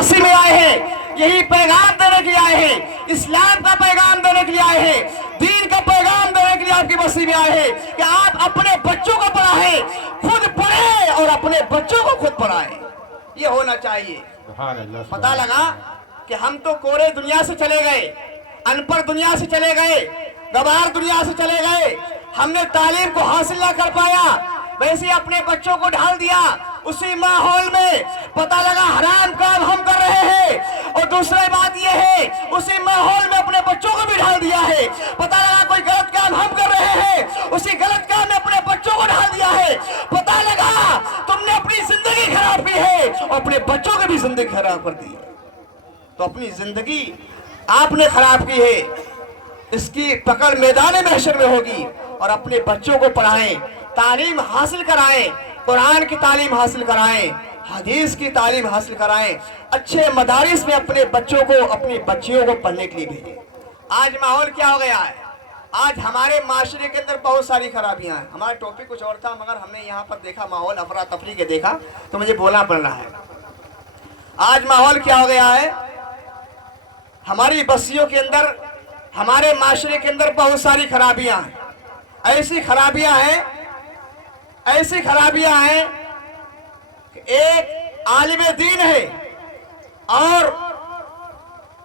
बस्ती में आए हैं, यही पैगाम देने के लिए आए हैं, इस्लाम का पैगाम देने के लिए आए हैं, दीन का पैगाम देने के लिए आपकी बस्ती में आए हैं कि आप अपने बच्चों को पढ़ाएं, खुद पढ़ें और अपने बच्चों को खुद पढ़ाएं। ये होना चाहिए। पता लगा कि हम तो कोरे दुनिया से चले गए, अनपढ़ दुनिया से चले गए, गवार दुनिया से चले गए, हमने तालीम को हासिल ना कर पाया, वैसे ही अपने बच्चों को ढाल दिया उसी माहौल में। पता लगा हराम काम हम कर रहे हैं, और दूसरी बात यह है उसी माहौल में अपने बच्चों को भी ढाल दिया है। पता लगा कोई गलत काम हम कर रहे हैं, उसी गलत काम में अपने बच्चों को ढाल दिया है। पता लगा तुमने अपनी जिंदगी खराब की है और अपने बच्चों की भी जिंदगी खराब कर दी है। तो अपनी जिंदगी आपने खराब की है, इसकी पकड़ मैदान महशर में होगी। और अपने बच्चों को पढ़ाएं, तालीम हासिल कराएं, कुरान की तालीम हासिल कराएं, हदीस की तालीम हासिल कराएं, अच्छे मदारिस में अपने बच्चों को, अपनी बच्चियों को पढ़ने के लिए भेजें। आज माहौल क्या हो गया है, आज हमारे माशरे के अंदर बहुत सारी खराबियां हैं। हमारा टॉपिक कुछ और था, मगर हमने यहाँ पर देखा माहौल अफरा तफरी के देखा तो मुझे बोलना पड़ रहा है। आज माहौल क्या हो गया है, हमारी बस्तियों के अंदर, हमारे माशरे के अंदर बहुत सारी खराबियां हैं। ऐसी खराबियां हैं कि एक आलिम दीन है और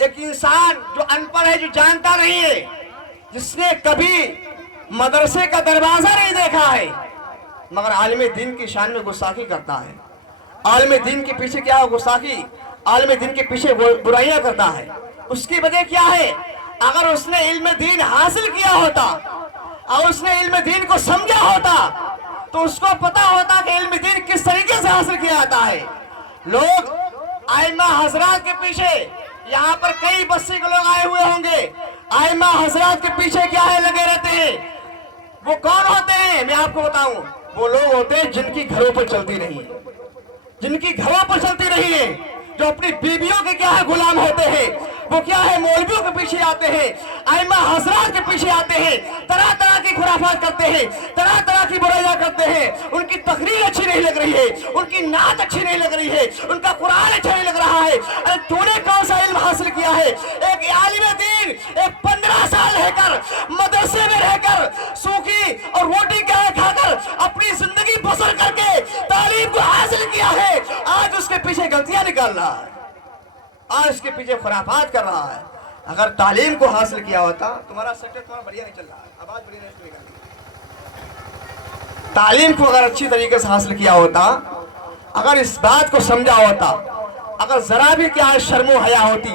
एक इंसान जो अनपढ़ है, जो जानता नहीं है, जिसने कभी मदरसे का दरवाजा नहीं देखा है, मगर आलिम दीन की शान में गुस्ताखी करता है। आलिम दीन के पीछे क्या है? गुस्ताखी। आलिम दीन के पीछे बुराइयां करता है। उसकी वजह क्या है? अगर उसने इल्म दीन हासिल किया होता और उसने इल्म दीन को समझा होता तो उसको पता होता कि इल्म दीन किस तरीके से हासिल किया जाता है। लोग आइमा हजरात के पीछे, यहाँ पर कई बस्ती के लोग आए हुए होंगे, आइमा हजरात के पीछे क्या है लगे रहते हैं। वो कौन होते हैं मैं आपको बताऊं, वो लोग होते हैं जिनकी घरों पर चलती नहीं है, जिनकी घरों पर चलती नहीं है, जो अपनी बीवियों के क्या है गुलाम होते हैं। वो क्या है मौलवियों के पीछे आते हैं, आइमा हजरात के पीछे आते हैं, तरह तरह की खुराफात करते हैं, तरह तरह की बुराइयां करते हैं। उनकी तकरीर अच्छी नहीं लग रही है, उनकी नात अच्छी नहीं लग रही है, उनका कुरान अच्छा नहीं लग रहा है। अरे तूने कौन सा इल्म हासिल किया है? एक आलिम दीन, एक 15 साल रहकर मदरसे में रहकर सूखी और रोटी खाकर अपनी जिंदगी बसर करके तालीम को हासिल किया है, आज उसके पीछे गलतियां निकाल रहा है, आज उसके पीछे खुराफात कर रहा है। अगर तालीम को हासिल किया होता, तुम्हारा सेक्टर तुम्हारा बढ़िया नहीं चल रहा है, आवाज बढ़िया नहीं निकल रही। तालीम को अगर अच्छी तरीके से हासिल किया होता, अगर इस बात को समझा होता, अगर जरा भी क्या है शर्मो हया होती,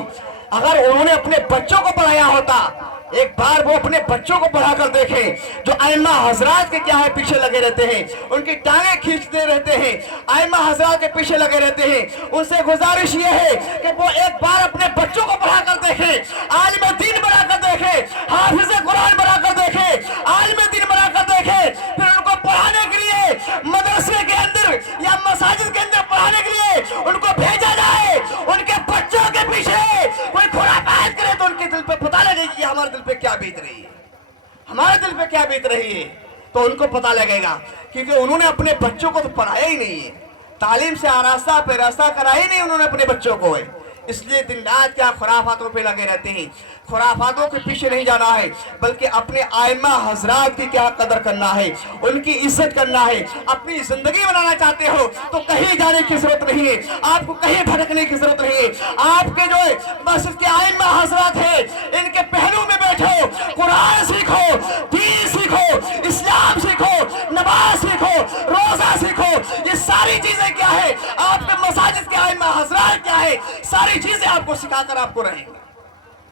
अगर उन्होंने अपने बच्चों को पढ़ाया होता, एक बार वो अपने बच्चों को पढ़ाकर देखें जो आइमा हजरात के क्या है पीछे लगे रहते हैं, उनकी टांगें खींचते रहते हैं, आइमा हजरात के पीछे लगे रहते हैं। उनसे गुजारिश ये है कि वो एक बार अपने बच्चों को पढ़ाकर देखें, आलिम दीन बनाकर देखें, हाफिज कुरान बनाकर देखें, आलिम दीन बनाकर देखें, फिर उनको पढ़ाने के लिए मदरसे के अंदर या मसाजिद के अंदर पढ़ाने के लिए उनको भेजा जाए। उनके बच्चों के पीछे कोई खुराफात करे तो उनके दिल पे पता लगेगी कि हमारे दिल पे क्या बीत रही है, हमारे दिल पे क्या बीत रही है, तो उनको पता लगेगा। क्योंकि उन्होंने अपने बच्चों को तो पढ़ाया ही नहीं है, तालीम से आरास्ता पे रास्ता कराया ही नहीं उन्होंने अपने बच्चों को है। इसलिए दिन रात क्या खुराफातों पे लगे रहते हैं। खुराफातों के पीछे नहीं जाना है, बल्कि अपने आइमा हजरात की क्या कदर करना है, उनकी इज्जत करना है। अपनी जिंदगी बनाना चाहते हो तो कहीं जाने की जरूरत नहीं है, आपको कहीं भटकने की जरूरत नहीं है। आपके जो बस इसके आइमा हजरात है, इनके पहलू में बैठो, कुरान सीखो, दीन सीखो, इस्लाम सीखो, नमाज सीखो, रोजा सीखो। ये सारी चीजें क्या है, आपके मसाजिद के आइमा हजरात क्या है, सारी चीजें आपको सिखाकर आपको रहेंगे,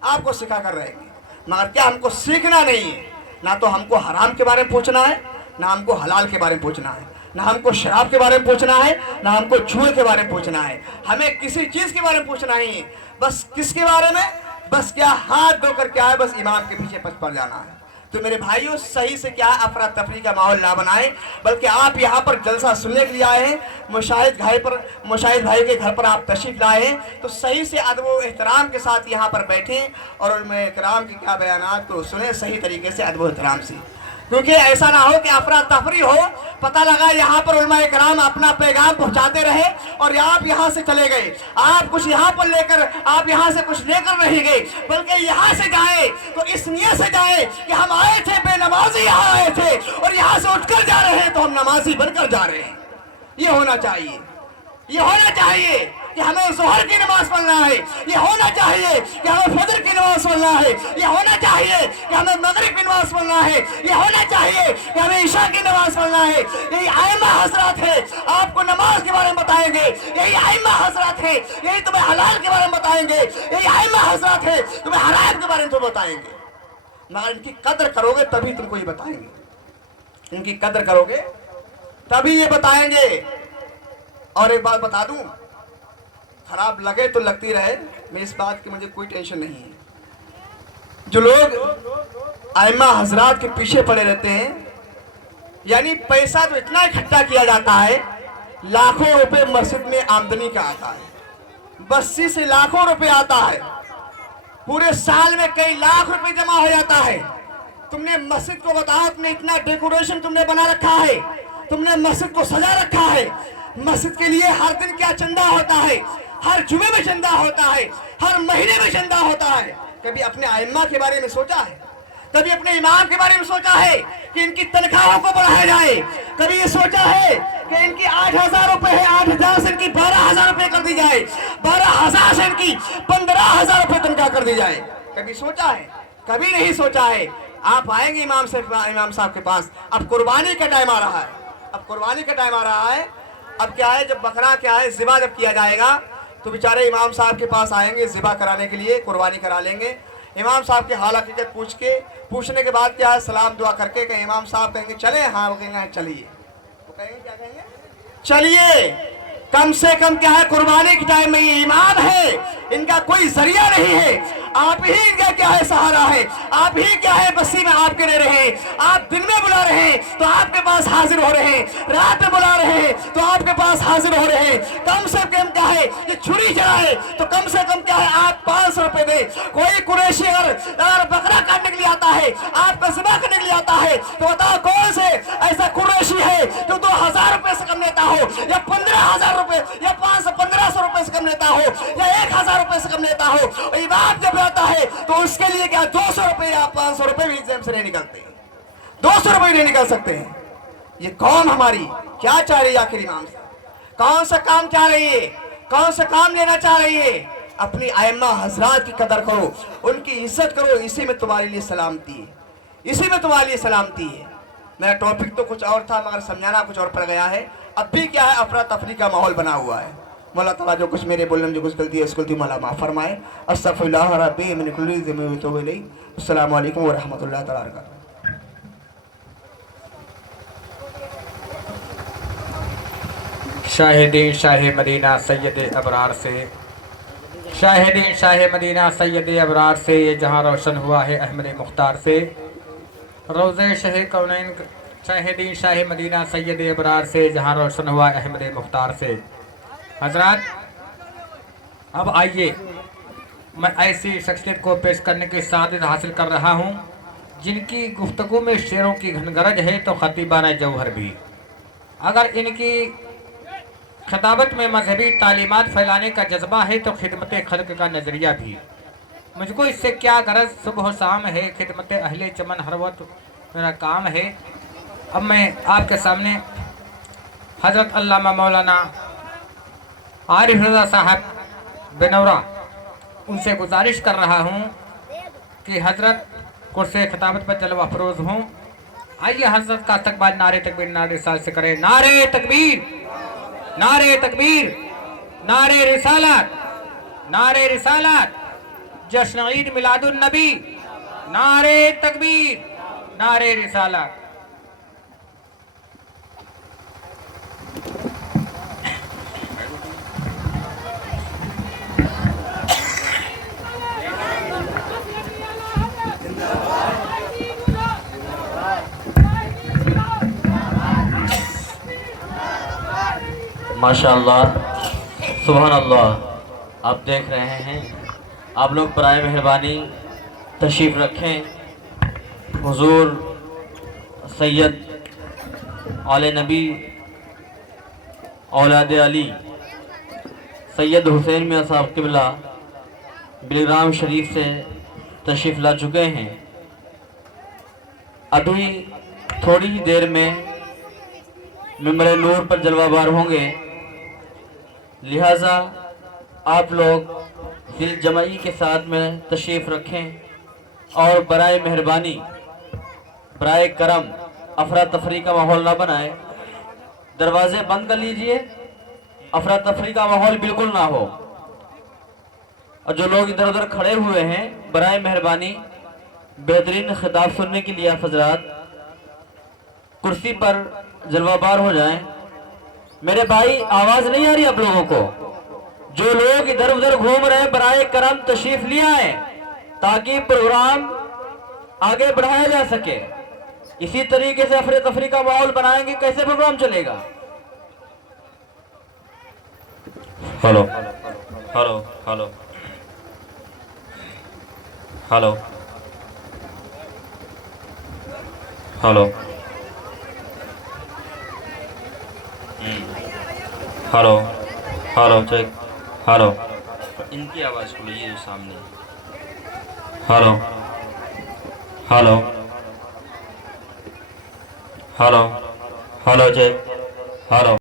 आपको सिखाकर रहेंगे। मगर क्या हमको सीखना नहीं है, ना तो हमको हराम के बारे में पूछना है, ना हमको हलाल के बारे में पूछना है, ना हमको शराब के बारे में पूछना है, ना हमको जुए के बारे में पूछना है। हमें किसी चीज के बारे में पूछना ही है। बस किसके बारे में? बस क्या हाथ धोकर क्या है, बस इमाम के पीछे पड़ जाना है। तो मेरे भाइयों सही से क्या अफरा तफरी का माहौल ना बनाए, बल्कि आप यहाँ पर जलसा सुनने के लिए आए हैं, मुशाहिद भाई के घर पर आप तशरीफ लाए हैं, तो सही से अदब व एहतराम के साथ यहाँ पर बैठें और उनमें इकराम के क्या बयानात को सुने सही तरीके से अदब व एहतराम से। क्योंकि ऐसा ना हो कि अफरा तफरी हो, पता लगा यहाँ पर उलमा कराम अपना पैगाम पहुँचाते रहे और आप यहाँ से चले गए, आप कुछ यहाँ पर लेकर, आप यहाँ से कुछ लेकर नहीं गए, बल्कि यहाँ से जाए तो इस नियत से जाए कि हम आए थे बेनमाजी, यहाँ आए थे और यहाँ से उठकर जा रहे हैं तो हम नमाजी बनकर जा रहे हैं। ये होना चाहिए, ये होना चाहिए कि हमें ज़ोहर की नमाज पढ़ना है, ये होना चाहिए कि हमें फजर की नमाज पढ़ना है, ये होना चाहिए कि हमें मगरिब की नमाज पढ़ना है, ये होना चाहिए कि हमें इशा की नमाज पढ़ना है। यही आइम्मा हज़रात है आपको नमाज के बारे में बताएंगे, यही आइम्मा हज़रात है यही तुम्हें हलाल के बारे में बताएंगे, यही आइम्मा हज़रात है तुम्हें हराम के बारे में तो बताएंगे। मगर इनकी कदर करोगे तभी तुमको ये बताएंगे, इनकी कदर करोगे तभी ये बताएंगे। और एक बात बता दूं, खराब लगे तो लगती रहे, मैं इस बात की मुझे कोई टेंशन नहीं है। जो लोग आइम्मा हजरात के पीछे पड़े रहते हैं, यानी पैसा तो इतना इकट्ठा किया जाता है, लाखों रुपए मस्जिद में आमदनी का आता है, बस्ती से लाखों रुपए आता है, पूरे साल में कई लाख रुपए जमा हो जाता है। तुमने मस्जिद को बताया, तुमने इतना डेकोरेशन तुमने बना रखा है, तुमने मस्जिद को सजा रखा है, मस्जिद के लिए हर दिन क्या चंदा होता है, हर जुमे में चंदा होता है, हर महीने में चंदा होता है। कभी अपने आइम्मा के बारे में सोचा है? कभी अपने इमाम के बारे में सोचा है कि इनकी तनख्वाहों को बढ़ाया जाए? कभी ये सोचा है कि इनकी 8,000 रुपए है, 8,000 से इनकी 12,000 रुपए कर दी जाए, 12,000 से इनकी 15,000 रुपए तनख्वाह कर दी जाए? कभी सोचा है? कभी नहीं सोचा है। आप आएंगे इमाम साहब के पास, अब कुर्बानी का टाइम आ रहा है, अब कुर्बानी का टाइम आ रहा है। अब क्या है, जब बकरा क्या है ज़िबा जब किया जाएगा तो बेचारे इमाम साहब के पास आएंगे ज़िबा कराने के लिए, कुर्बानी करा लेंगे। इमाम साहब के हाल हकीकत पूछने के बाद क्या है, सलाम दुआ करके कहीं इमाम साहब कहेंगे चले, हाँ वो कहेंगे चलिए, वो कहेंगे क्या कहेंगे, चलिए। कम से कम क्या है, कुर्बानी के टाइम में ये इमाम है, इनका कोई जरिया नहीं है, आप ही इनका क्या है सहारा है, आप ही क्या है बस्ती में आपके रह रहे हैं। आप दिन में बुला रहे हैं तो आपके पास हाजिर हो रहे हैं, रात में बुला रहे हैं तो आपके पास हाजिर हो रहे हैं। कम से कम क्या है, ये छुरी चलाए तो कम से कम क्या है आप 500 रुपए दें। कोई कुरैशी अगर बकरा काटने के लिए आता है, आपका ज़िबा करने के लिए आता है, तो बताओ कौन से ऐसा कुरैशी है जो 2,000 रुपए से कम लेता हो, या 15,000 रुपए, या 500-1500 रुपए से कम लेता हो, या 1,000 रुपए से कम लेता हो। इमाम जब आता है तो उसके लिए क्या 200 रुपए या 500 रुपए भी जेब से नहीं निकलते, 200 रुपए नहीं निकल सकते हैं। ये कौम हमारी क्या चाह रही है आखिर इमाम से? कौन सा काम चाह रही है, कौन सा काम लेना चाह रही है? अपनी आइम्मा हजरात की कदर करो, उनकी इज्जत करो, इसी में तुम्हारे लिए सलामती है, इसी में तुम्हारे लिए सलामती है। मेरा टॉपिक तो कुछ और था मगर समझाना कुछ और पड़ गया है। अब भी क्या है, अफरा तफरी का माहौल बना हुआ है। मौला ताला जो कुछ मेरे बोलने में जो कुछ गलती है उसको मौला माफ़ फरमाए। अस्तगफिरुल्लाह रब्बी मिन कुल्ली ज़ंबिन व अतूबु इलैह। अस्सलामु अलैकुम व रहमतुल्लाहि तआला व बरकातहू। शाहिदीन शाह मदीना सैयद अबरार से, शाहिदीन शाह मदीना सैयद अबरार से ये जहाँ रोशन हुआ है अहमद मुख्तार से। रोज़े शाह कौनैन शाहिदीन शाह मदीना सैयद अबरार से जहाँ रोशन हुआ अहमद मुख्तार से। हजरात, अब आइए मैं ऐसी शख्सियत को पेश करने की सादत हासिल कर रहा हूँ जिनकी गुफ्तगू में शेरों की घनगरज है तो खतीबाना जौहर भी। अगर इनकी खिताबत में मजहबी तालीमात फैलाने का जज्बा है तो खिदमत खल्क का नज़रिया भी। मुझको इससे क्या गरज, सुबह शाम है खिदमत अहले चमन हर वक्त मेरा काम है। अब मैं आपके सामने हज़रत अल्लामा मौलाना आरिफ रज़ा साहब बेनौरा, उनसे गुजारिश कर रहा हूँ कि हज़रत कुर्सी खिताबत पर जलवा अफरोज़ हूँ। आइए हज़रत का इस्तक़बाल नारे तकबीर नारे रिसालत से करें। नारे तकबीर, नारे तकबीर, नारे रिसालत, नारे रिसालत, जश्न ईद मिलादुन नबी, नारे तकबीर, नारे रिसालत। माशाअल्लाह, सुभान अल्लाह। आप देख रहे हैं, आप लोग बराए मेहरबानी तशरीफ़ रखें। हुजूर सैयद आले नबी औलाद अली सैयद हुसैन मियां साहब क़िबला बिलग्राम शरीफ से तशरीफ़ ला चुके हैं। अभी थोड़ी ही देर में मिंबर नूर पर जलवाबार होंगे, लिहाजा आप लोग दिल जमाई के साथ में तशरीफ़ रखें और बराए मेहरबानी बराए करम अफरा तफरी का माहौल ना बनाए। दरवाजे बंद कर लीजिए, अफरा तफरी का माहौल बिल्कुल ना हो। और जो लोग इधर उधर खड़े हुए हैं, बराए मेहरबानी बेहतरीन खिताब सुनने के लिए आप हजरात कुर्सी पर जलवाबार हो जाएं। मेरे भाई, आवाज नहीं आ रही आप लोगों को? जो लोग इधर उधर घूम रहे हैं, बराए करम तशरीफ ले आए ताकि प्रोग्राम आगे बढ़ाया जा सके। इसी तरीके से अफरे तफरी का माहौल बनाएंगे, कैसे प्रोग्राम चलेगा? Hello hello hello hello hello hello hello check hello. इनकी आवाज़ को ये सामने hello hello hello hello check hello.